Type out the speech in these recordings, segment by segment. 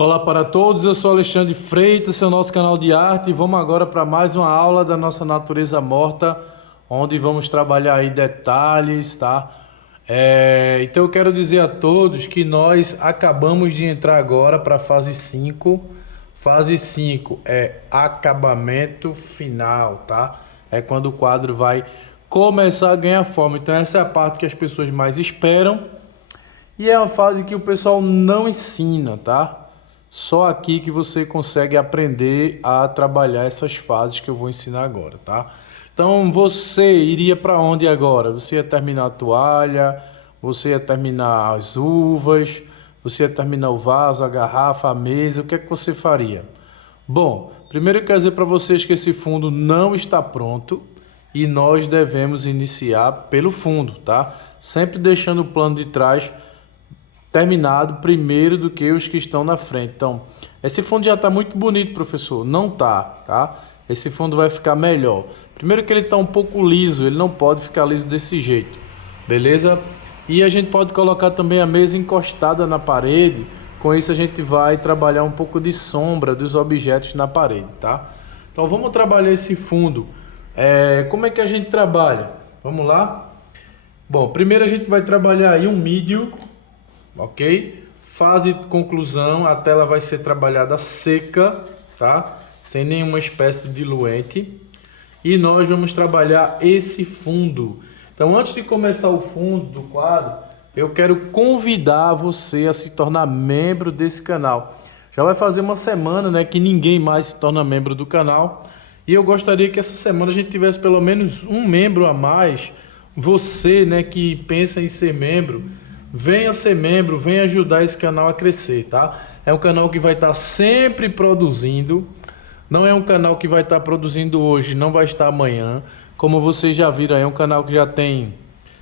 Olá para todos, eu sou Alexandre Freitas, seu nosso canal de arte, e vamos agora para mais uma aula da nossa natureza morta, onde vamos trabalhar aí detalhes, tá? Então eu quero dizer a todos que nós acabamos de entrar agora para a fase 5. Fase 5 é acabamento final, tá? É quando o quadro vai começar a ganhar forma. Então essa é a parte que as pessoas mais esperam e é uma fase que o pessoal não ensina, tá? Só aqui que você consegue aprender a trabalhar essas fases que eu vou ensinar agora, tá? Então você iria para onde agora? Você ia terminar a toalha, você ia terminar as uvas, você ia terminar o vaso, a garrafa, a mesa, o que é que você faria? Bom, primeiro eu quero dizer para vocês que esse fundo não está pronto e nós devemos iniciar pelo fundo, tá? Sempre deixando o plano de trás terminado primeiro do que os que estão na frente. Então, esse fundo já está muito bonito, professor. Não tá? Esse fundo vai ficar melhor. Primeiro que ele está um pouco liso, ele não pode ficar liso desse jeito, beleza? E a gente pode colocar também a mesa encostada na parede. Com isso a gente vai trabalhar um pouco de sombra dos objetos na parede, tá? Então vamos trabalhar esse fundo. Como é que a gente trabalha? Vamos lá? Bom, primeiro a gente vai trabalhar aí um mídio, ok? Fase de conclusão, a tela vai ser trabalhada seca, tá? Sem nenhuma espécie de diluente. E nós vamos trabalhar esse fundo. Então, antes de começar o fundo do quadro, eu quero convidar você a se tornar membro desse canal. Já vai fazer uma semana, né, que ninguém mais se torna membro do canal. E eu gostaria que essa semana a gente tivesse pelo menos um membro a mais. Você, né, que pensa em ser membro, venha ser membro, venha ajudar esse canal a crescer, tá? É um canal que vai estar sempre produzindo. Não é um canal que vai estar produzindo hoje, não vai estar amanhã. Como vocês já viram, é um canal que já tem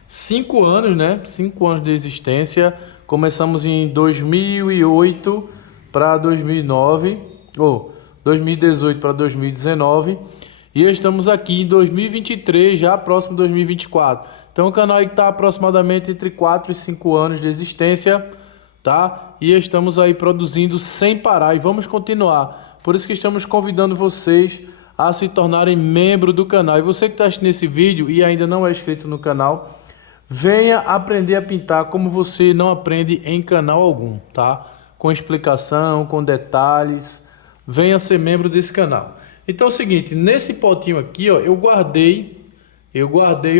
5 anos, né? 5 anos de existência. Começamos em 2008 para 2009, ou 2018 para 2019. E estamos aqui em 2023, já próximo de 2024. Então o canal está aproximadamente entre 4 e 5 anos de existência, tá? E estamos aí produzindo sem parar e vamos continuar. Por isso que estamos convidando vocês a se tornarem membro do canal. E você que está assistindo esse vídeo e ainda não é inscrito no canal, venha aprender a pintar como você não aprende em canal algum, tá? Com explicação, com detalhes. Venha ser membro desse canal. Então é o seguinte, nesse potinho aqui, ó, eu guardei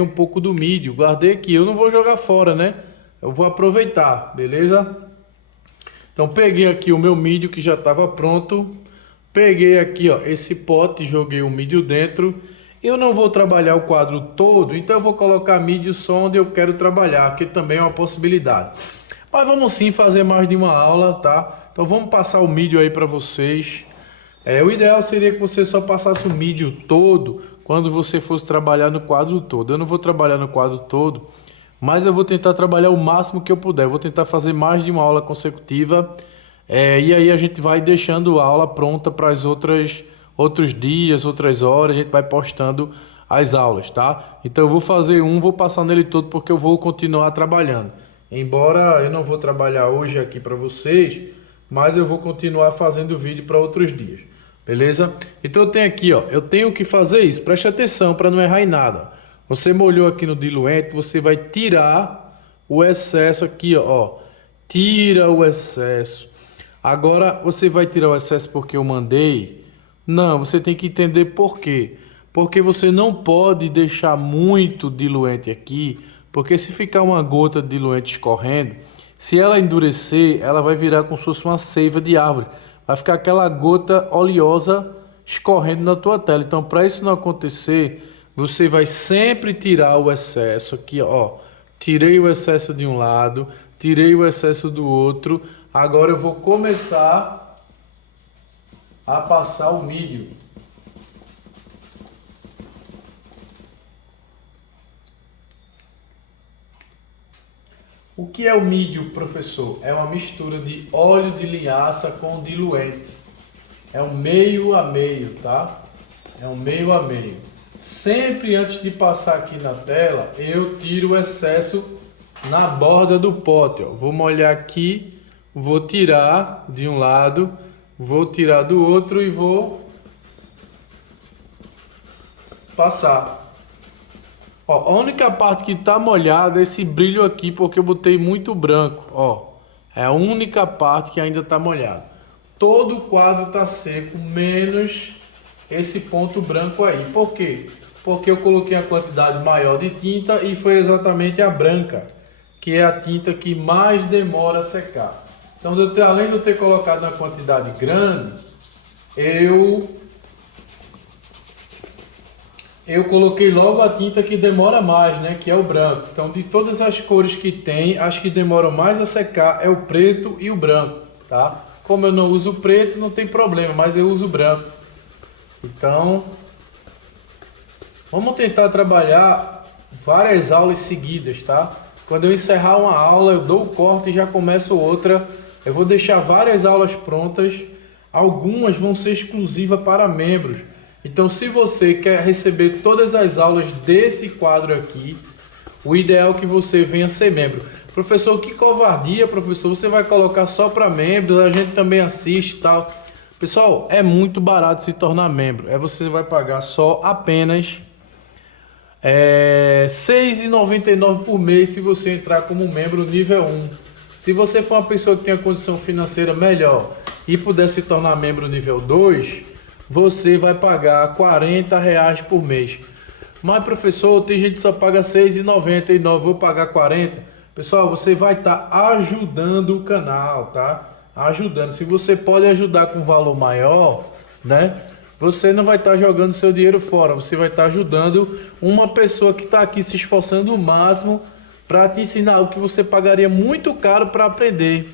um pouco do mídio, guardei aqui, eu não vou jogar fora, né? Eu vou aproveitar, beleza? Então peguei aqui o meu mídio que já estava pronto, peguei aqui, ó, esse pote, joguei o mídio dentro. Eu não vou trabalhar o quadro todo, então eu vou colocar mídio só onde eu quero trabalhar, que também é uma possibilidade. Mas vamos sim fazer mais de uma aula, tá? Então vamos passar o mídio aí para vocês. O ideal seria que você só passasse o mídio todo quando você fosse trabalhar no quadro todo. Eu não vou trabalhar no quadro todo, mas eu vou tentar trabalhar o máximo que eu puder. Eu vou tentar fazer mais de uma aula consecutiva. E aí a gente vai deixando a aula pronta para as outros dias, outras horas. A gente vai postando as aulas, tá? Então eu vou fazer vou passar nele todo porque eu vou continuar trabalhando. Embora eu não vou trabalhar hoje aqui para vocês, mas eu vou continuar fazendo vídeo para outros dias. Beleza? Então eu tenho aqui, ó, eu tenho que fazer isso, preste atenção para não errar em nada. Você molhou aqui no diluente, você vai tirar o excesso aqui, ó, tira o excesso. Agora você vai tirar o excesso porque eu mandei? Não, você tem que entender por quê. Porque você não pode deixar muito diluente aqui, porque se ficar uma gota de diluente escorrendo, se ela endurecer, ela vai virar como se fosse uma seiva de árvore. Vai ficar aquela gota oleosa escorrendo na tua tela. Então, para isso não acontecer, você vai sempre tirar o excesso aqui, ó. Tirei o excesso de um lado, tirei o excesso do outro. Agora eu vou começar a passar o mídio. O que é o mídio, professor? É uma mistura de óleo de linhaça com diluente. É um meio a meio, tá? É um meio a meio. Sempre antes de passar aqui na tela, eu tiro o excesso na borda do pote, ó. Vou molhar aqui vou tirar de um lado, vou tirar do outro e vou passar. Ó, a única parte que tá molhada é esse brilho aqui, porque eu botei muito branco, ó. É a única parte que ainda tá molhada. Todo o quadro tá seco, menos esse ponto branco aí. Por quê? Porque eu coloquei a quantidade maior de tinta e foi exatamente a branca, que é a tinta que mais demora a secar. Então, além de eu ter colocado uma quantidade grande, eu coloquei logo a tinta que demora mais, né? Que é o branco. Então, de todas as cores que tem, as que demoram mais a secar é o preto e o branco, tá? Como eu não uso preto, não tem problema, mas eu uso branco. Então, vamos tentar trabalhar várias aulas seguidas, tá? Quando eu encerrar uma aula, eu dou o corte e já começo outra. Eu vou deixar várias aulas prontas. Algumas vão ser exclusivas para membros. Então, se você quer receber todas as aulas desse quadro aqui, o ideal é que você venha ser membro. Professor, que covardia, professor. Você vai colocar só para membros, a gente também assiste e tal. Pessoal, é muito barato se tornar membro. Você vai pagar só apenas R$ 6,99 por mês se você entrar como membro nível 1. Se você for uma pessoa que tem a condição financeira melhor e puder se tornar membro nível 2, você vai pagar R$ 40 por mês. Mas professor, tem gente que só paga R$ 6,99, vou pagar 40. Pessoal, você vai estar ajudando o canal, tá? Ajudando. Se você pode ajudar com um valor maior, né? Você não vai estar jogando seu dinheiro fora, você vai estar ajudando uma pessoa que está aqui se esforçando o máximo para te ensinar algo que você pagaria muito caro para aprender.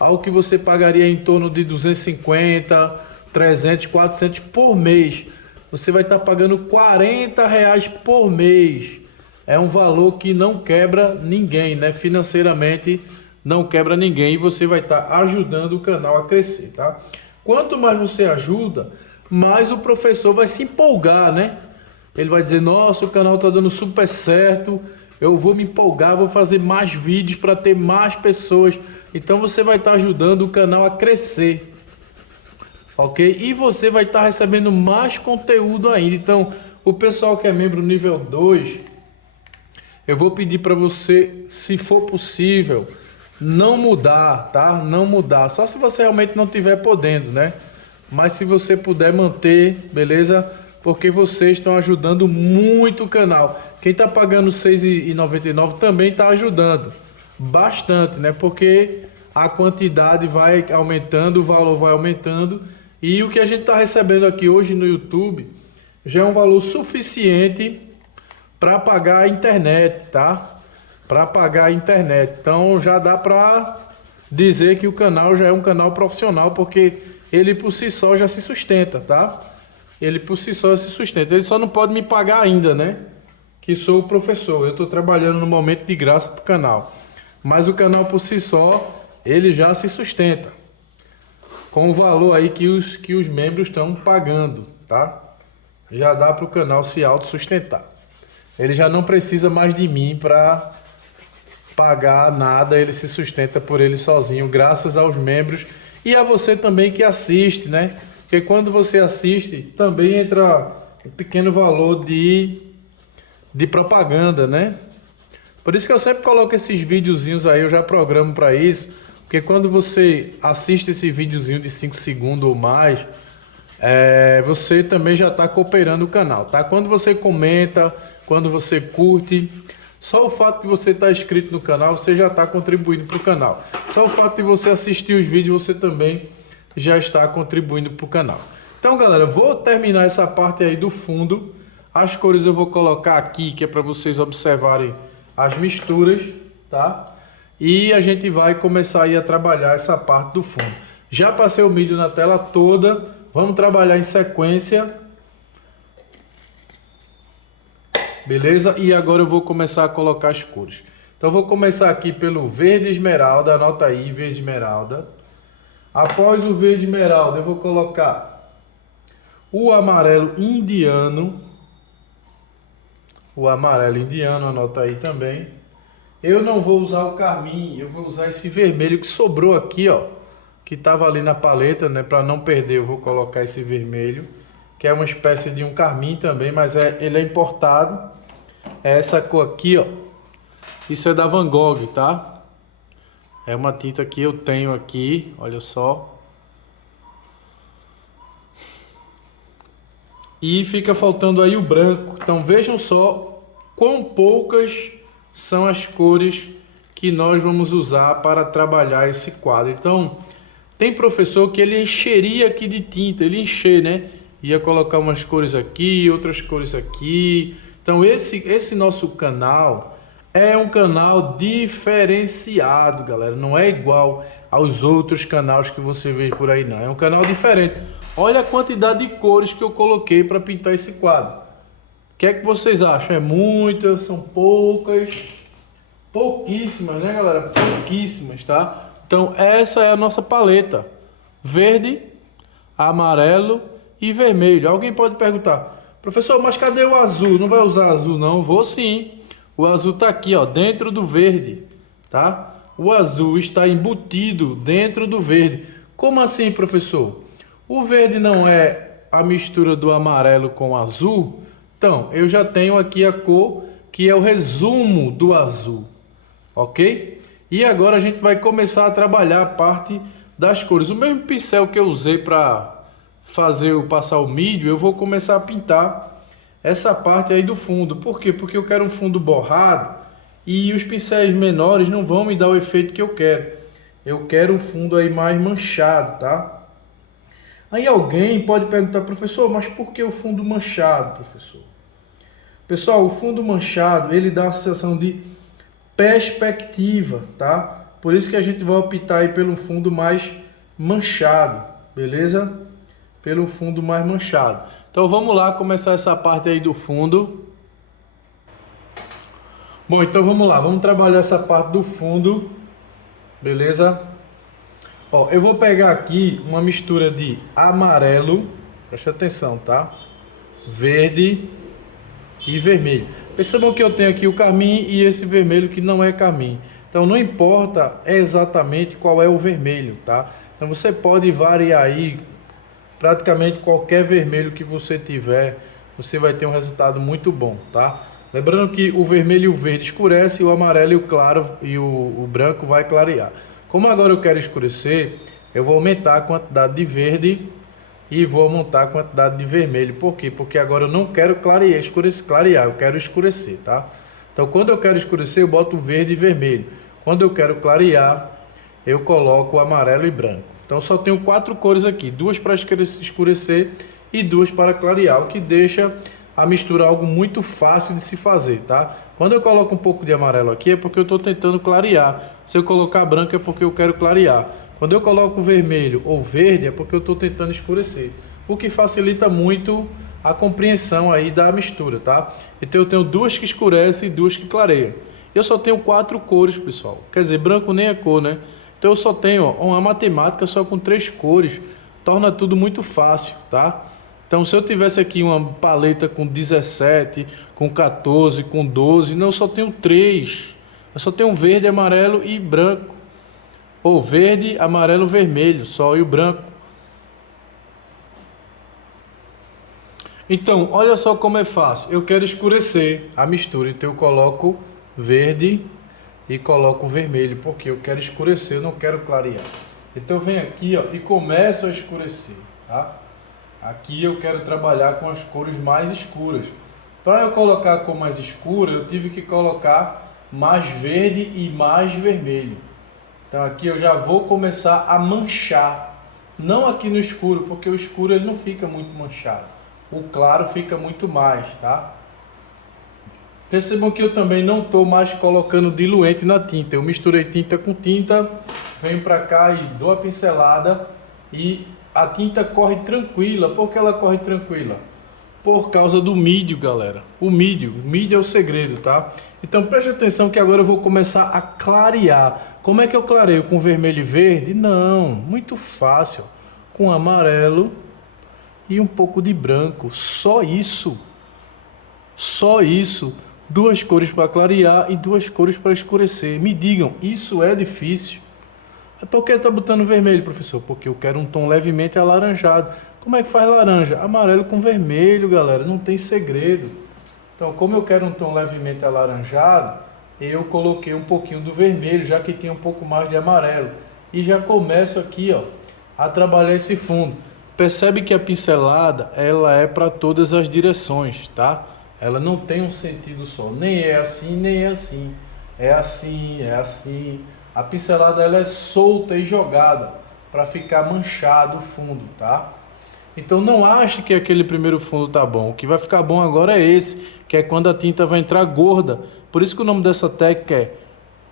Algo que você pagaria em torno de 250, 300, 400 por mês. Você vai estar pagando R$ 40 por mês. É um valor que não quebra ninguém, né? Financeiramente não quebra ninguém e você vai estar ajudando o canal a crescer, tá? Quanto mais você ajuda, mais o professor vai se empolgar, né? Ele vai dizer, nossa, o canal tá dando super certo, eu vou me empolgar, vou fazer mais vídeos para ter mais pessoas. Então você vai estar ajudando o canal a crescer, ok? E você vai estar recebendo mais conteúdo ainda. Então, o pessoal que é membro nível 2, eu vou pedir para você, se for possível, não mudar, tá? Não mudar, só se você realmente não estiver podendo, né? Mas se você puder manter, beleza? Porque vocês estão ajudando muito o canal. Quem está pagando R$ 6,99 também está ajudando bastante, né? Porque a quantidade vai aumentando, o valor vai aumentando. E o que a gente está recebendo aqui hoje no YouTube já é um valor suficiente para pagar a internet, tá? Para pagar a internet. Então já dá para dizer que o canal já é um canal profissional, porque ele por si só já se sustenta, tá? Ele por si só se sustenta. Ele só não pode me pagar ainda, né? Que sou o professor. Eu estou trabalhando no momento de graça para o canal. Mas o canal por si só, ele já se sustenta. Com o valor aí que os membros estão pagando, tá? Já dá para o canal se autossustentar. Ele já não precisa mais de mim para pagar nada, ele se sustenta por ele sozinho, graças aos membros e a você também que assiste, né? Porque quando você assiste, também entra um pequeno valor de propaganda, né? Por isso que eu sempre coloco esses videozinhos aí, eu já programo para isso, porque quando você assiste esse videozinho de 5 segundos ou mais, você também já está cooperando o canal, tá? Quando você comenta, quando você curte, só o fato de você estar inscrito no canal, você já está contribuindo para o canal. Só o fato de você assistir os vídeos, você também já está contribuindo para o canal. Então, galera, vou terminar essa parte aí do fundo. As cores eu vou colocar aqui, que é para vocês observarem as misturas, tá? E a gente vai começar aí a trabalhar essa parte do fundo. Já passei o vídeo na tela toda. Vamos trabalhar em sequência. Beleza? E agora eu vou começar a colocar as cores. Então eu vou começar aqui pelo verde esmeralda. Anota aí, verde esmeralda. Após o verde esmeralda eu vou colocar o amarelo indiano. O amarelo indiano, anota aí também. Eu não vou usar o carmim, eu vou usar esse vermelho que sobrou aqui, ó, que estava ali na paleta, né? Para não perder, eu vou colocar esse vermelho, que é uma espécie de um carmim também, mas ele é importado. É essa cor aqui, ó. Isso é da Van Gogh, tá? É uma tinta que eu tenho aqui, olha só. E fica faltando aí o branco. Então vejam só quão poucas são as cores que nós vamos usar para trabalhar esse quadro. Então, tem professor que ele encheria aqui de tinta, ele encher, né? Ia colocar umas cores aqui, outras cores aqui. Então, esse nosso canal é um canal diferenciado, galera. Não é igual aos outros canais que você vê por aí, não. É um canal diferente. Olha a quantidade de cores que eu coloquei para pintar esse quadro. O que é que vocês acham? É muitas? São poucas? Pouquíssimas, né, galera? Pouquíssimas, tá? Então, essa é a nossa paleta. Verde, amarelo e vermelho. Alguém pode perguntar, professor, mas cadê o azul? Não vai usar azul, não? Vou sim. O azul tá aqui, ó, dentro do verde, tá? O azul está embutido dentro do verde. Como assim, professor? O verde não é a mistura do amarelo com o azul? Então, eu já tenho aqui a cor que é o resumo do azul, ok? E agora a gente vai começar a trabalhar a parte das cores. O mesmo pincel que eu usei para passar o milho, eu vou começar a pintar essa parte aí do fundo. Por quê? Porque eu quero um fundo borrado e os pincéis menores não vão me dar o efeito que eu quero. Eu quero um fundo aí mais manchado, tá? Aí alguém pode perguntar, professor, mas por que o fundo manchado, professor? Pessoal, o fundo manchado, ele dá uma sensação de perspectiva, tá? Por isso que a gente vai optar aí pelo fundo mais manchado, beleza? Pelo fundo mais manchado. Então vamos lá começar essa parte aí do fundo. Bom, então vamos lá, vamos trabalhar essa parte do fundo, beleza? Ó, eu vou pegar aqui uma mistura de amarelo, presta atenção, tá? Verde e vermelho. Percebam que eu tenho aqui o carmim e esse vermelho que não é carmim. Então não importa exatamente qual é o vermelho, tá? Então você pode variar aí praticamente qualquer vermelho que você tiver, você vai ter um resultado muito bom, tá? Lembrando que o vermelho e o verde escurece, o amarelo e o claro e o branco vai clarear. Como agora eu quero escurecer, eu vou aumentar a quantidade de verde e vou aumentar a quantidade de vermelho. Por quê? Porque agora eu não quero clarear, eu quero escurecer, tá? Então quando eu quero escurecer, eu boto verde e vermelho. Quando eu quero clarear, eu coloco amarelo e branco. Então só tenho 4 cores aqui, 2 para escurecer e 2 para clarear, o que deixa a mistura algo muito fácil de se fazer, tá? Quando eu coloco um pouco de amarelo aqui é porque eu estou tentando clarear. Se eu colocar branco é porque eu quero clarear. Quando eu coloco vermelho ou verde é porque eu estou tentando escurecer, o que facilita muito a compreensão aí da mistura, tá? Então eu tenho 2 que escurecem e 2 que clareiam. Eu só tenho 4 cores, pessoal. Quer dizer, branco nem é cor, né? Então eu só tenho uma matemática só com 3 cores. Torna tudo muito fácil, tá? Então se eu tivesse aqui uma paleta com 17, com 14, com 12, não, eu só tenho 3. Eu só tenho verde, amarelo e branco. Ou verde, amarelo, vermelho, só e o branco. Então, olha só como é fácil. Eu quero escurecer a mistura, então eu coloco verde e coloco vermelho, porque eu quero escurecer, eu não quero clarear. Então eu venho aqui, ó, e começo a escurecer, tá? Aqui eu quero trabalhar com as cores mais escuras. Para eu colocar a cor mais escura, eu tive que colocar mais verde e mais vermelho. Então aqui eu já vou começar a manchar. Não aqui no escuro, porque o escuro ele não fica muito manchado. O claro fica muito mais, tá? Percebam que eu também não estou mais colocando diluente na tinta. Eu misturei tinta com tinta, venho para cá e dou a pincelada e a tinta corre tranquila. Por que ela corre tranquila? Por causa do mídio, galera. O mídio é o segredo, tá? Então preste atenção que agora eu vou começar a clarear. Como é que eu clareio? Com vermelho e verde? Não, muito fácil. Com amarelo e um pouco de branco. Só isso. Só isso. duas cores para clarear e duas cores para escurecer. Me digam, isso é difícil? Por que está botando vermelho, professor? Porque eu quero um tom levemente alaranjado. Como é que faz laranja? Amarelo com vermelho, galera, não tem segredo. Então, como eu quero um tom levemente alaranjado, eu coloquei um pouquinho do vermelho, já que tem um pouco mais de amarelo. E já começo aqui, ó, a trabalhar esse fundo. Percebe que a pincelada, ela é para todas as direções, tá? Ela não tem um sentido só, nem é assim, nem é assim. É assim, é assim. A pincelada, ela é solta e jogada para ficar manchado o fundo, tá? Então não ache que aquele primeiro fundo tá bom. O que vai ficar bom agora é esse, que é quando a tinta vai entrar gorda. Por isso que o nome dessa técnica é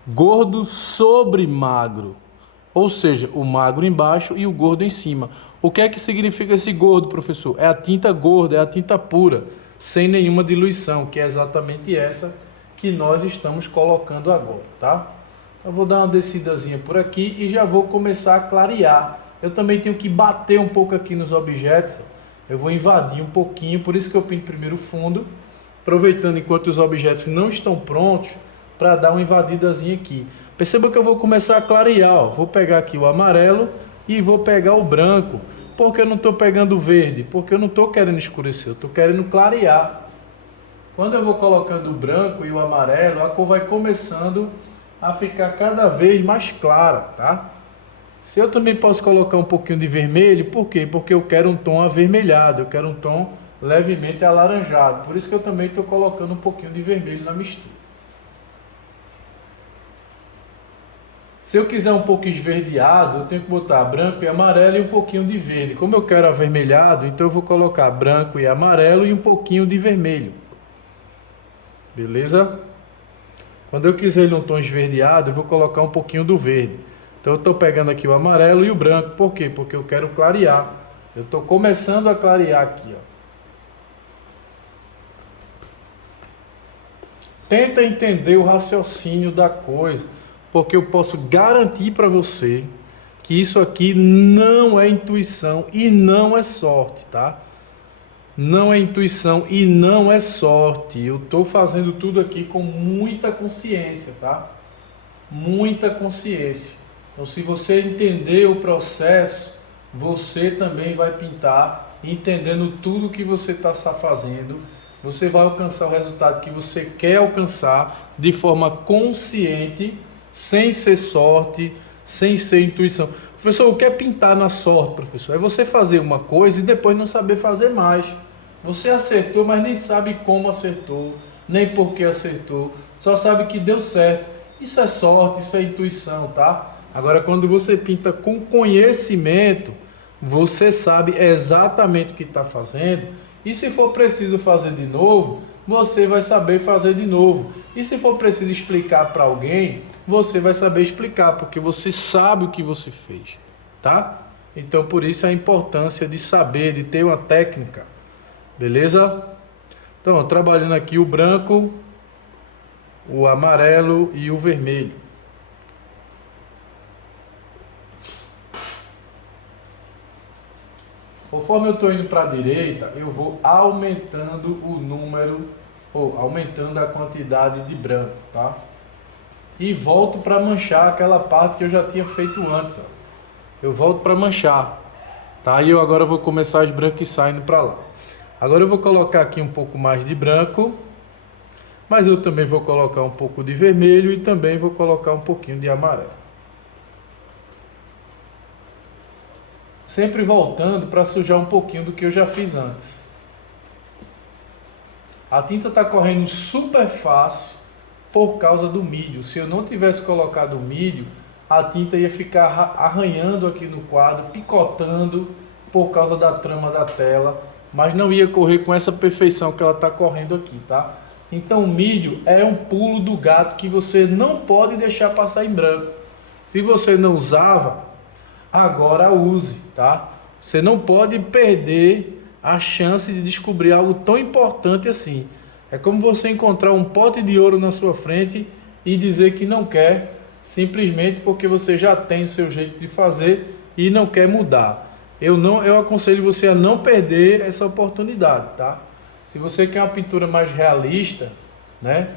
gordo sobre magro. Ou seja, o magro embaixo e o gordo em cima. O que é que significa esse gordo, professor? É a tinta gorda, é a tinta pura, sem nenhuma diluição, que é exatamente essa que nós estamos colocando agora, tá? Eu vou dar uma descidazinha por aqui e já vou começar a clarear. Eu também tenho que bater um pouco aqui nos objetos. Eu vou invadir um pouquinho, por isso que eu pinto primeiro o fundo, aproveitando enquanto os objetos não estão prontos, para dar uma invadidazinha aqui. Perceba que eu vou começar a clarear, ó. Vou pegar aqui o amarelo e vou pegar o branco. Por que eu não estou pegando o verde? Porque eu não estou querendo escurecer, eu estou querendo clarear. Quando eu vou colocando o branco e o amarelo, a cor vai começando a ficar cada vez mais clara, tá? Se eu também posso colocar um pouquinho de vermelho, por quê? Porque eu quero um tom avermelhado, eu quero um tom levemente alaranjado. Por isso que eu também estou colocando um pouquinho de vermelho na mistura. Se eu quiser um pouco esverdeado, eu tenho que botar branco e amarelo e um pouquinho de verde. Como eu quero avermelhado, então eu vou colocar branco e amarelo e um pouquinho de vermelho. Beleza? Quando eu quiser ele um tom esverdeado, eu vou colocar um pouquinho do verde. Então eu estou pegando aqui o amarelo e o branco. Por quê? Porque eu quero clarear. Eu estou começando a clarear aqui, ó. Tenta entender o raciocínio da coisa, porque eu posso garantir para você que isso aqui não é intuição e não é sorte, tá? Não é intuição e não é sorte. Eu estou fazendo tudo aqui com muita consciência, tá? Muita consciência. Então, se você entender o processo, você também vai pintar, entendendo tudo que você está fazendo. Você vai alcançar o resultado que você quer alcançar de forma consciente, sem ser sorte, sem ser intuição. Professor, o que é pintar na sorte, professor? É você fazer uma coisa e depois não saber fazer mais. Você acertou, mas nem sabe como acertou, nem por que acertou, só sabe que deu certo. Isso é sorte, isso é intuição, tá? Agora, quando você pinta com conhecimento, você sabe exatamente o que está fazendo, e se for preciso fazer de novo, você vai saber fazer de novo. E se for preciso explicar para alguém, você vai saber explicar, porque você sabe o que você fez, tá? Então, por isso a importância de saber, de ter uma técnica. Beleza? Então, ó, trabalhando aqui o branco, o amarelo e o vermelho. Conforme eu estou indo para a direita, eu vou aumentando o número, ou aumentando a quantidade de branco, tá? E volto para manchar aquela parte que eu já tinha feito antes, ó. Eu volto para manchar, tá? E eu agora vou começar as brancas saindo para lá. Agora eu vou colocar aqui um pouco mais de branco, mas eu também vou colocar um pouco de vermelho e também vou colocar um pouquinho de amarelo. Sempre voltando para sujar um pouquinho do que eu já fiz antes. A tinta está correndo super fácil por causa do mídio. Se eu não tivesse colocado o mídio, a tinta ia ficar arranhando aqui no quadro, picotando por causa da trama da tela, mas não ia correr com essa perfeição que ela está correndo aqui, tá? Então o mídio é um pulo do gato que você não pode deixar passar em branco. Se você não usava, agora use, tá? Você não pode perder a chance de descobrir algo tão importante assim. É como você encontrar um pote de ouro na sua frente e dizer que não quer, simplesmente porque você já tem o seu jeito de fazer e não quer mudar. Eu aconselho você a não perder essa oportunidade, tá? Se você quer uma pintura mais realista, né?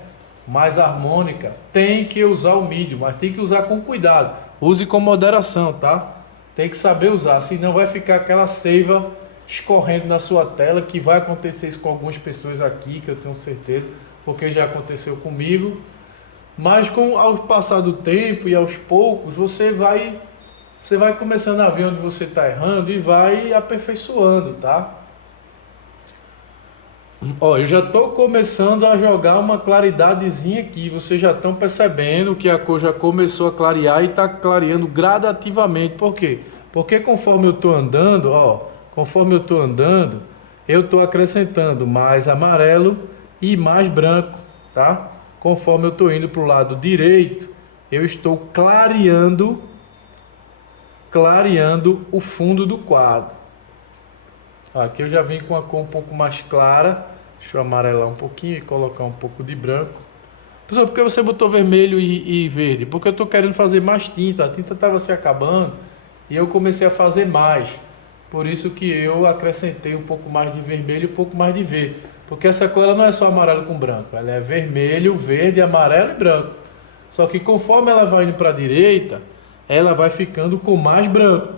Mais harmônica, tem que usar o mídio, mas tem que usar com cuidado. Use com moderação, tá? Tem que saber usar, senão vai ficar aquela seiva escorrendo na sua tela, que vai acontecer isso com algumas pessoas aqui, que eu tenho certeza, porque já aconteceu comigo. Mas ao passar do tempo e aos poucos, você vai começando a ver onde você está errando e vai aperfeiçoando, tá? Ó, eu já estou começando a jogar uma claridadezinha aqui. Vocês já estão percebendo que a cor já começou a clarear e está clareando gradativamente. Por quê? Porque conforme eu estou andando, eu estou acrescentando mais amarelo e mais branco, tá? Conforme eu estou indo para o lado direito, eu estou clareando o fundo do quadro. Aqui eu já vim com a cor um pouco mais clara. Deixa eu amarelar um pouquinho e colocar um pouco de branco. Pessoal, por que você botou vermelho e verde? Porque eu estou querendo fazer mais tinta. A tinta estava se acabando e eu comecei a fazer mais. Por isso que eu acrescentei um pouco mais de vermelho e um pouco mais de verde. Porque essa cor ela não é só amarelo com branco. Ela é vermelho, verde, amarelo e branco. Só que conforme ela vai indo para a direita, ela vai ficando com mais branco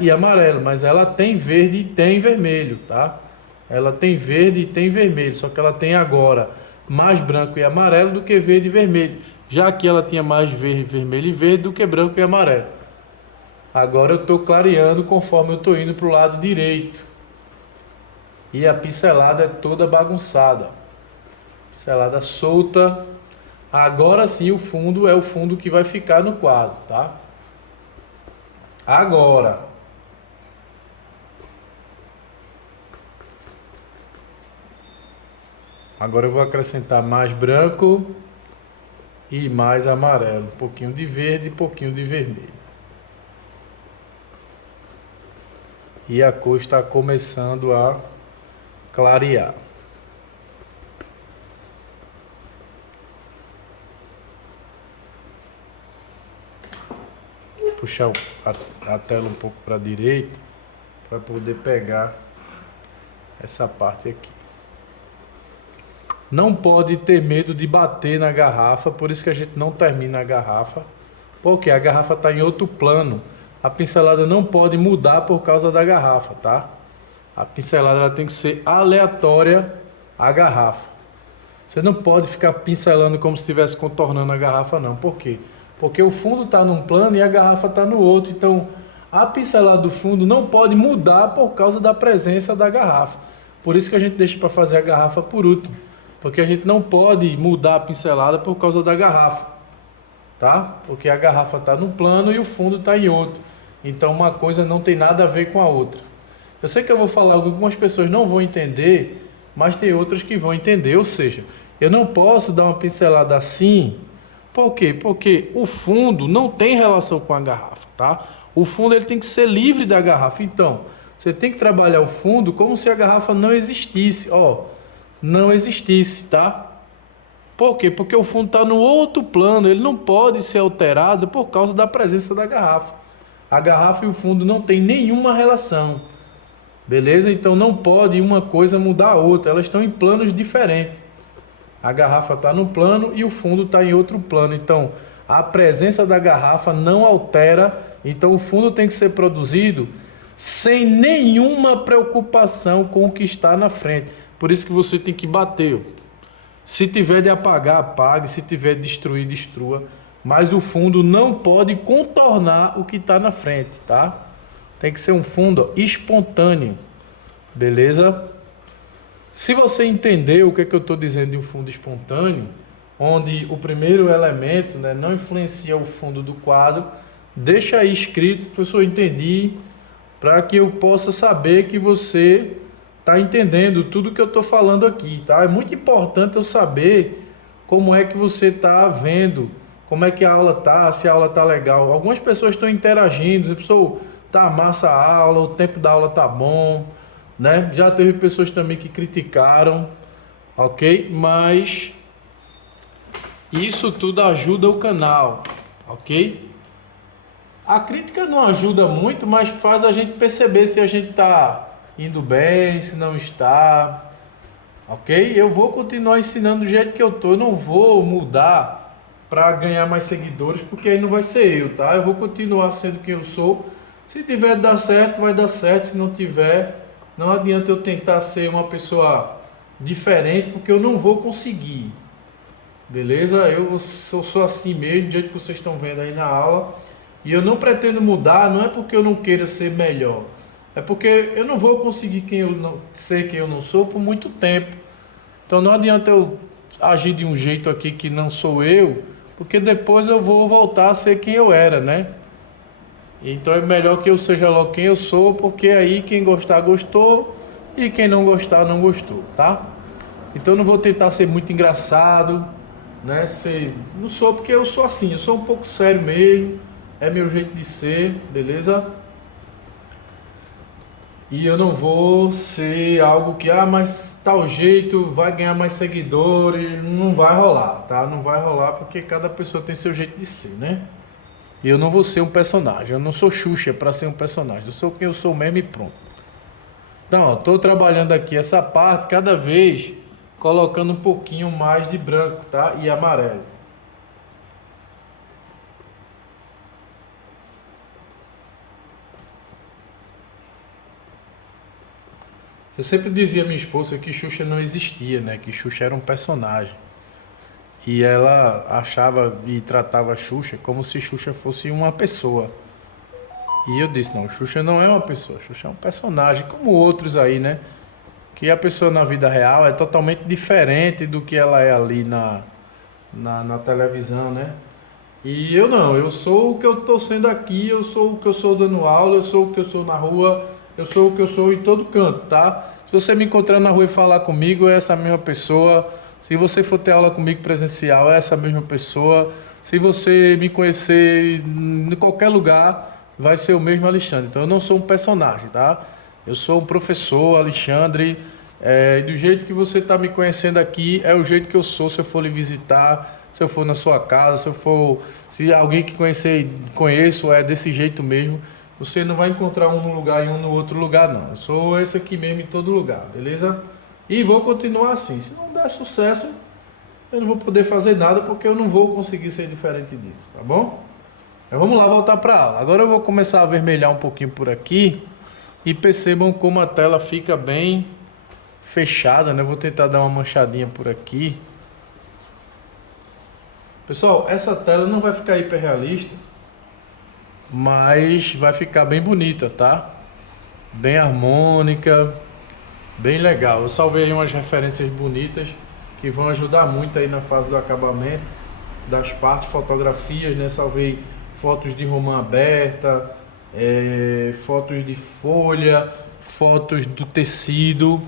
e amarelo, mas ela tem verde e tem vermelho, tá? Ela tem verde e tem vermelho, só que ela tem agora mais branco e amarelo do que verde e vermelho. Já que ela tinha mais verde, vermelho e verde do que branco e amarelo. Agora eu estou clareando conforme eu estou indo para o lado direito. E a pincelada é toda bagunçada. Pincelada solta. Agora sim o fundo é o fundo que vai ficar no quadro, tá? Agora eu vou acrescentar mais branco e mais amarelo, um pouquinho de verde e um pouquinho de vermelho. E a cor está começando a clarear. Vou puxar a tela um pouco para a direita para poder pegar essa parte aqui. Não pode ter medo de bater na garrafa, por isso que a gente não termina a garrafa, porque a garrafa está em outro plano. A pincelada não pode mudar por causa da garrafa, tá? A pincelada ela tem que ser aleatória à garrafa. Você não pode ficar pincelando como se estivesse contornando a garrafa, não. Por quê? Porque o fundo está num plano e a garrafa está no outro. Então, a pincelada do fundo não pode mudar por causa da presença da garrafa. Por isso que a gente deixa para fazer a garrafa por último. Porque a gente não pode mudar a pincelada por causa da garrafa, tá? Porque a garrafa está num plano e o fundo está em outro. Então uma coisa não tem nada a ver com a outra. Eu sei que eu vou falar algo que algumas pessoas não vão entender, mas tem outras que vão entender. Ou seja, eu não posso dar uma pincelada assim. Por quê? Porque o fundo não tem relação com a garrafa, tá? O fundo ele tem que ser livre da garrafa. Então, você tem que trabalhar o fundo como se a garrafa não existisse, ó. Não existisse, tá? Por quê? Porque o fundo está no outro plano, ele não pode ser alterado por causa da presença da garrafa. A garrafa e o fundo não tem nenhuma relação, beleza? Então não pode uma coisa mudar a outra, elas estão em planos diferentes. A garrafa está no plano e o fundo está em outro plano, então a presença da garrafa não altera, então o fundo tem que ser produzido sem nenhuma preocupação com o que está na frente. Por isso que você tem que bater. Se tiver de apagar, apague. Se tiver de destruir, destrua. Mas o fundo não pode contornar o que está na frente, tá? Tem que ser um fundo espontâneo. Beleza? Se você entender o que é que eu estou dizendo de um fundo espontâneo, onde o primeiro elemento, né, não influencia o fundo do quadro, deixa aí escrito, professor, eu entendi, para que eu possa saber que você está entendendo tudo que eu estou falando aqui, tá? É muito importante eu saber como é que você está vendo, como é que a aula tá, se a aula tá legal. Algumas pessoas estão interagindo, pessoal, tá massa a aula, o tempo da aula tá bom, né? Já teve pessoas também que criticaram, ok? Mas isso tudo ajuda o canal, ok? A crítica não ajuda muito, mas faz a gente perceber se a gente está indo bem, se não está. ok? Eu vou continuar ensinando do jeito que eu tô, eu não vou mudar para ganhar mais seguidores, porque aí não vai ser eu, tá? Eu vou continuar sendo quem eu sou. Se tiver de dar certo, vai dar certo. Se não tiver, não adianta eu tentar ser uma pessoa diferente, porque eu não vou conseguir. Beleza? Eu sou assim mesmo, do jeito que vocês estão vendo aí na aula. E eu não pretendo mudar, não é porque eu não queira ser melhor. É porque eu não vou conseguir ser quem eu não sou por muito tempo. Então não adianta eu agir de um jeito aqui que não sou eu, porque depois eu vou voltar a ser quem eu era, né? Então é melhor que eu seja logo quem eu sou, porque aí quem gostar gostou e quem não gostar não gostou, tá? Então eu não vou tentar ser muito engraçado, né? Não sou porque eu sou assim, eu sou um pouco sério mesmo, é meu jeito de ser, beleza? E eu não vou ser algo que, mas tal jeito vai ganhar mais seguidores, não vai rolar, tá? Não vai rolar porque cada pessoa tem seu jeito de ser, né? E eu não vou ser um personagem, eu não sou Xuxa para ser um personagem, eu sou quem eu sou mesmo e pronto. Então, ó, tô trabalhando aqui essa parte cada vez colocando um pouquinho mais de branco, tá? E amarelo. Eu sempre dizia à minha esposa que Xuxa não existia, né? Que Xuxa era um personagem. E ela achava e tratava a Xuxa como se Xuxa fosse uma pessoa. E eu disse, não, Xuxa não é uma pessoa, Xuxa é um personagem, como outros aí, né? Que a pessoa na vida real é totalmente diferente do que ela é ali na televisão, né? E eu não, eu sou o que eu estou sendo aqui, eu sou o que eu sou dando aula, eu sou o que eu sou na rua, eu sou o que eu sou em todo canto, tá? Se você me encontrar na rua e falar comigo, é essa mesma pessoa. Se você for ter aula comigo presencial, é essa mesma pessoa. Se você me conhecer em qualquer lugar, vai ser o mesmo Alexandre. Então eu não sou um personagem, tá? Eu sou um professor, Alexandre. Do jeito que você está me conhecendo aqui, é o jeito que eu sou se eu for lhe visitar, se eu for na sua casa, se alguém que conheço é desse jeito mesmo. Você não vai encontrar um no lugar e um no outro lugar, não. Eu sou esse aqui mesmo em todo lugar, beleza? E vou continuar assim. Se não der sucesso, eu não vou poder fazer nada porque eu não vou conseguir ser diferente disso, tá bom? Mas vamos lá voltar para a aula. Agora eu vou começar a avermelhar um pouquinho por aqui e percebam como a tela fica bem fechada, né? Eu vou tentar dar uma manchadinha por aqui. Pessoal, essa tela não vai ficar hiper realista, mas vai ficar bem bonita, tá? Bem harmônica, bem legal. Eu salvei aí umas referências bonitas que vão ajudar muito aí na fase do acabamento das partes, fotografias, né? Salvei fotos de romã aberta, fotos de folha, fotos do tecido,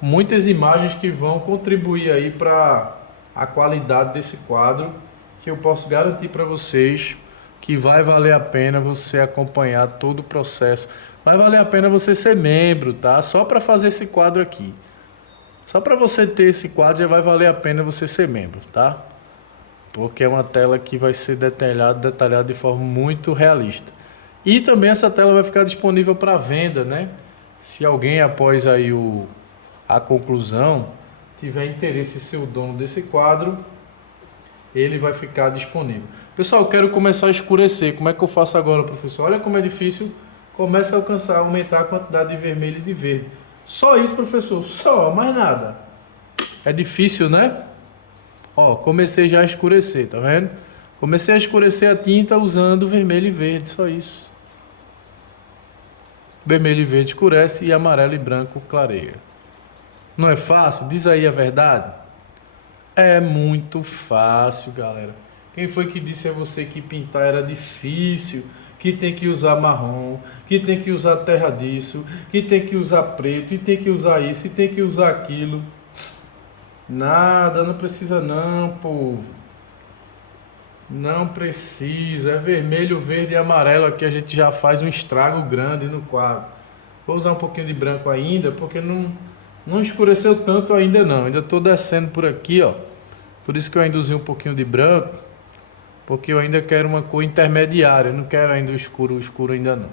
muitas imagens que vão contribuir aí para a qualidade desse quadro, que eu posso garantir para vocês que vai valer a pena você acompanhar todo o processo. Vai valer a pena você ser membro, tá? Só para fazer esse quadro aqui. Só para você ter esse quadro já vai valer a pena você ser membro, tá? Porque é uma tela que vai ser detalhada de forma muito realista. E também essa tela vai ficar disponível para venda, né? Se alguém após aí a conclusão tiver interesse em ser o dono desse quadro, ele vai ficar disponível. Pessoal, eu quero começar a escurecer. Como é que eu faço agora, professor? Olha como é difícil. Começa a aumentar a quantidade de vermelho e de verde. Só isso, professor. Só, mais nada. É difícil, né? Ó, comecei já a escurecer, tá vendo? Comecei a escurecer a tinta usando vermelho e verde, só isso. Vermelho e verde escurece e amarelo e branco clareia. Não é fácil? Diz aí a verdade. É muito fácil, galera. Quem foi que disse a você que pintar era difícil? Que tem que usar marrom, que tem que usar terra disso, que tem que usar preto, e tem que usar isso, e tem que usar aquilo. Nada, não precisa não, povo. Não precisa. É vermelho, verde e amarelo. Aqui a gente já faz um estrago grande no quadro. Vou usar um pouquinho de branco ainda, porque não escureceu tanto ainda não. Ainda estou descendo por aqui, ó. Por isso que eu ainda usei um pouquinho de branco, porque eu ainda quero uma cor intermediária. Eu não quero ainda o escuro ainda não.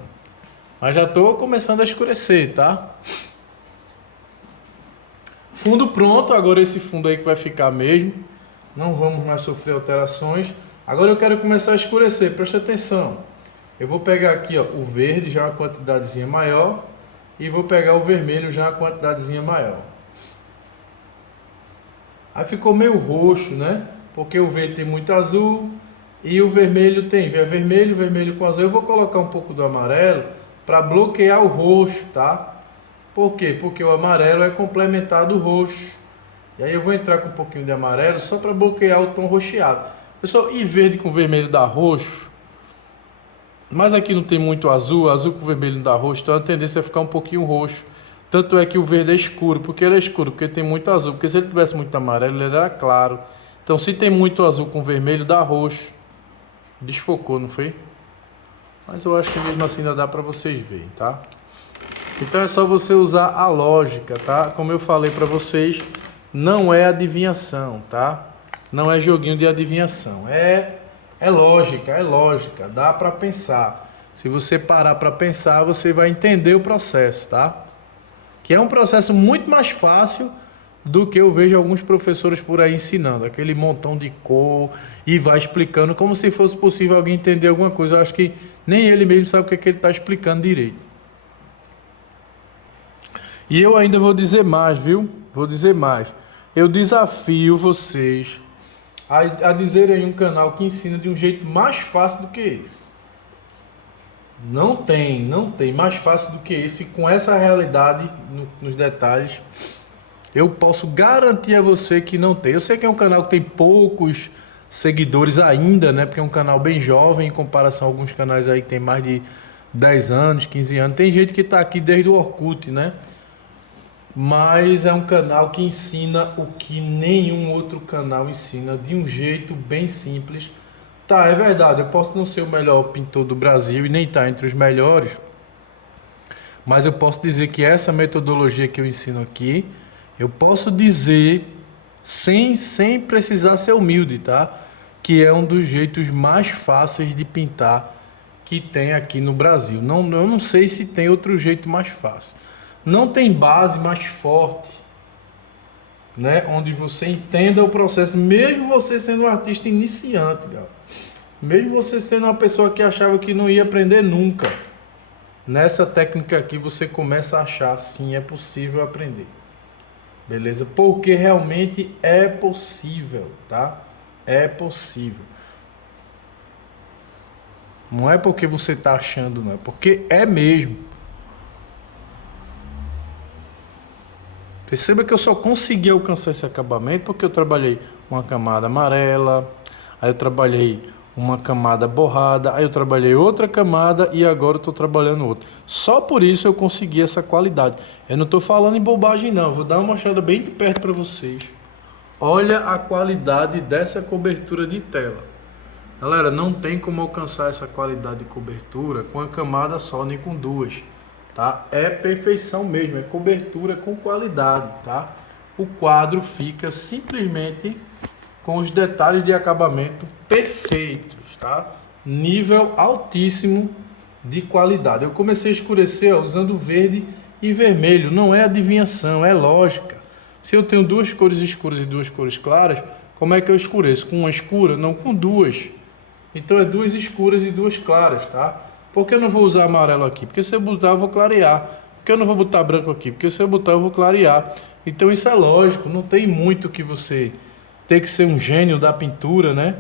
Mas já estou começando a escurecer, tá? Fundo pronto, agora esse fundo aí que vai ficar mesmo. Não vamos mais sofrer alterações. Agora eu quero começar a escurecer, presta atenção. Eu vou pegar aqui, ó, o verde já uma quantidadezinha maior e vou pegar o vermelho já uma quantidadezinha maior. Aí ficou meio roxo, né? Porque o verde tem muito azul e o vermelho tem vermelho, vermelho com azul. Eu vou colocar um pouco do amarelo para bloquear o roxo, tá? Por quê? Porque o amarelo é complementar do roxo. E aí eu vou entrar com um pouquinho de amarelo só para bloquear o tom roxeado. Pessoal, e verde com vermelho dá roxo? Mas aqui não tem muito azul, azul com vermelho não dá roxo, então a tendência é ficar um pouquinho roxo. Tanto é que o verde é escuro. Por que ele é escuro? Porque tem muito azul. Porque se ele tivesse muito amarelo, ele era claro. Então se tem muito azul com vermelho, dá roxo. Desfocou, não foi? Mas eu acho que mesmo assim ainda dá para vocês verem, tá? Então é só você usar a lógica, tá? Como eu falei para vocês, não é adivinhação, tá? Não é joguinho de adivinhação. É lógica, dá para pensar. Se você parar para pensar, você vai entender o processo, tá? Que é um processo muito mais fácil do que eu vejo alguns professores por aí ensinando, aquele montão de cor e vai explicando como se fosse possível alguém entender alguma coisa. Eu acho que nem ele mesmo sabe o que é que ele está explicando direito. E eu ainda vou dizer mais, viu? Vou dizer mais. Eu desafio vocês a dizerem um canal que ensina de um jeito mais fácil do que esse. Não tem mais fácil do que esse, com essa realidade nos detalhes. Eu posso garantir a você que não tem. Eu sei que é um canal que tem poucos seguidores ainda, né? Porque é um canal bem jovem em comparação a alguns canais aí que tem mais de 10 anos, 15 anos. Tem gente que está aqui desde o Orkut, né? Mas é um canal que ensina o que nenhum outro canal ensina de um jeito bem simples. Tá, é verdade, eu posso não ser o melhor pintor do Brasil e nem estar entre os melhores, mas eu posso dizer que essa metodologia que eu ensino aqui, eu posso dizer sem precisar ser humilde, tá? Que é um dos jeitos mais fáceis de pintar que tem aqui no Brasil. Não, eu não sei se tem outro jeito mais fácil. Não tem base mais forte, né? Onde você entenda o processo, mesmo você sendo um artista iniciante, galera. Mesmo você sendo uma pessoa que achava que não ia aprender nunca. Nessa técnica aqui você começa a achar, sim, é possível aprender. Beleza? Porque realmente é possível, tá? É possível. Não é porque você está achando, não. É porque é mesmo. Perceba que eu só consegui alcançar esse acabamento porque eu trabalhei uma camada amarela, aí eu trabalhei uma camada borrada, aí eu trabalhei outra camada e agora eu estou trabalhando outra. Só por isso eu consegui essa qualidade. Eu não estou falando em bobagem não, vou dar uma mostrada bem de perto para vocês. Olha a qualidade dessa cobertura de tela. Galera, não tem como alcançar essa qualidade de cobertura com a camada só, nem com duas. Tá? É perfeição mesmo, é cobertura com qualidade, tá? O quadro fica simplesmente com os detalhes de acabamento perfeitos, tá? Nível altíssimo de qualidade. Eu comecei a escurecer usando verde e vermelho, não é adivinhação, é lógica. Se eu tenho duas cores escuras e duas cores claras, como é que eu escureço? Com uma escura? Não, com duas. Então é duas escuras e duas claras, tá? Por que eu não vou usar amarelo aqui? Porque se eu botar eu vou clarear. Por que eu não vou botar branco aqui? Porque se eu botar eu vou clarear. Então isso é lógico, não tem muito que você ter que ser um gênio da pintura, né?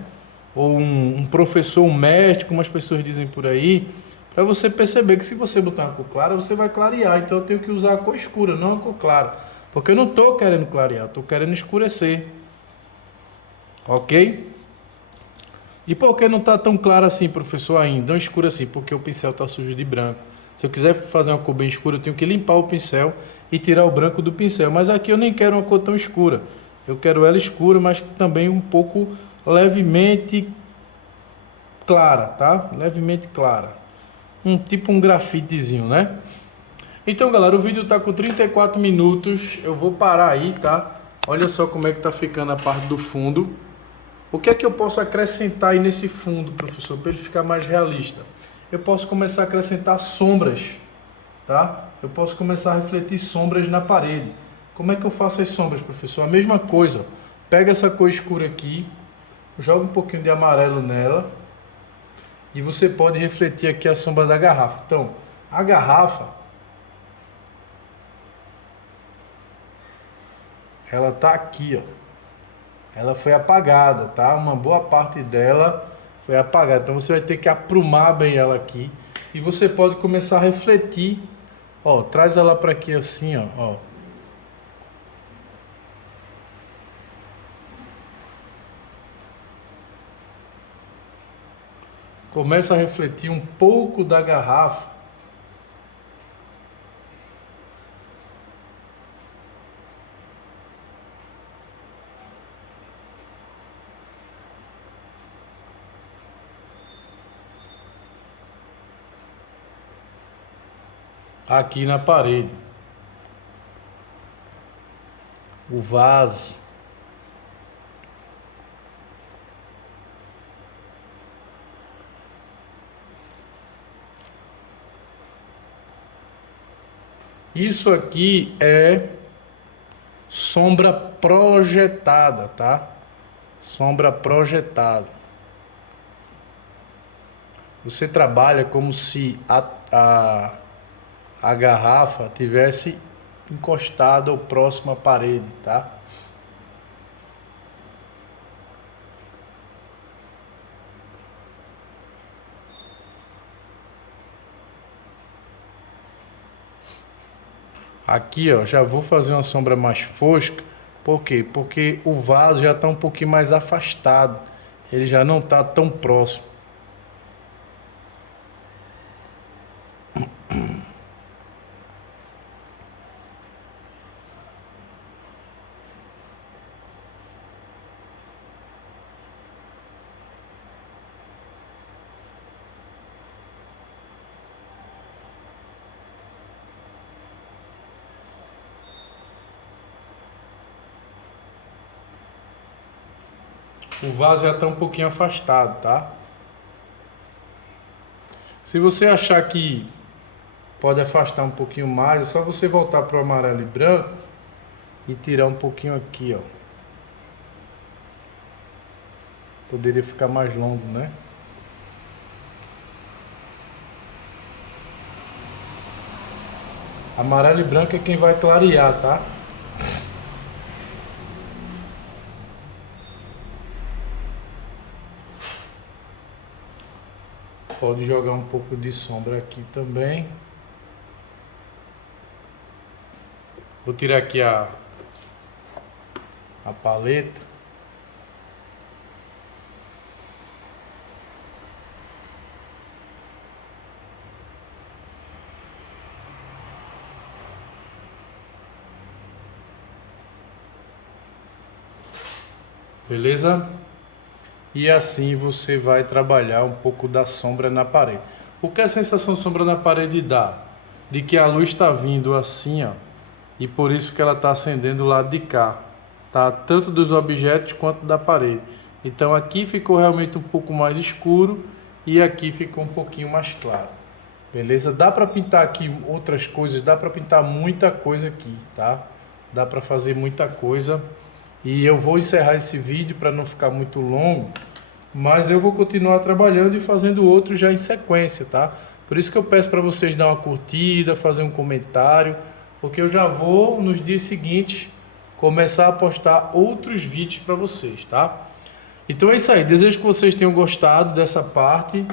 Ou um professor, um mestre, como as pessoas dizem por aí, para você perceber que se você botar uma cor clara, você vai clarear. Então eu tenho que usar a cor escura, não a cor clara. Porque eu não estou querendo clarear, estou querendo escurecer. Ok? E por que não está tão claro assim, professor, ainda? Tão escuro assim? Porque o pincel está sujo de branco. Se eu quiser fazer uma cor bem escura, eu tenho que limpar o pincel e tirar o branco do pincel. Mas aqui eu nem quero uma cor tão escura. Eu quero ela escura, mas também um pouco levemente clara, tá? Levemente clara. Tipo um grafitezinho, né? Então, galera, o vídeo está com 34 minutos. Eu vou parar aí, tá? Olha só como é que tá ficando a parte do fundo. O que é que eu posso acrescentar aí nesse fundo, professor, para ele ficar mais realista? Eu posso começar a acrescentar sombras, tá? Eu posso começar a refletir sombras na parede. Como é que eu faço as sombras, professor? A mesma coisa. Pega essa cor escura aqui, joga um pouquinho de amarelo nela e você pode refletir aqui a sombra da garrafa. Então, a garrafa, ela tá aqui, ó. Ela foi apagada, tá? Uma boa parte dela foi apagada. Então você vai ter que aprumar bem ela aqui e você pode começar a refletir. Ó, traz ela para aqui assim, ó. Começa a refletir um pouco da garrafa. Aqui na parede. O vaso. Isso aqui é sombra projetada, tá? Sombra projetada. Você trabalha como se a garrafa tivesse encostada ou próxima à parede, tá? Aqui, ó, já vou fazer uma sombra mais fosca. Por quê? Porque o vaso já está um pouquinho mais afastado. Ele já não está tão próximo. O vaso já está um pouquinho afastado, tá? Se você achar que pode afastar um pouquinho mais, é só você voltar para o amarelo e branco e tirar um pouquinho aqui, ó. Poderia ficar mais longo, né? Amarelo e branco é quem vai clarear, tá? Pode jogar um pouco de sombra aqui também. Vou tirar aqui a paleta. Beleza? E assim você vai trabalhar um pouco da sombra na parede. O que a sensação de sombra na parede dá? De que a luz está vindo assim, ó, e por isso que ela está acendendo o lado de cá, tá? Tanto dos objetos quanto da parede. Então aqui ficou realmente um pouco mais escuro e aqui ficou um pouquinho mais claro. Beleza? Dá para pintar aqui outras coisas, dá para pintar muita coisa aqui, tá? Dá para fazer muita coisa. E eu vou encerrar esse vídeo para não ficar muito longo, mas eu vou continuar trabalhando e fazendo outros já em sequência, tá? Por isso que eu peço para vocês dar uma curtida, fazer um comentário, porque eu já vou nos dias seguintes começar a postar outros vídeos para vocês, tá? Então é isso aí, desejo que vocês tenham gostado dessa parte.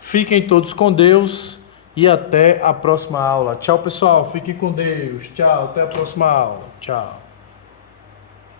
Fiquem todos com Deus e até a próxima aula. Tchau, pessoal, fiquem com Deus. Tchau, até a próxima aula. Tchau.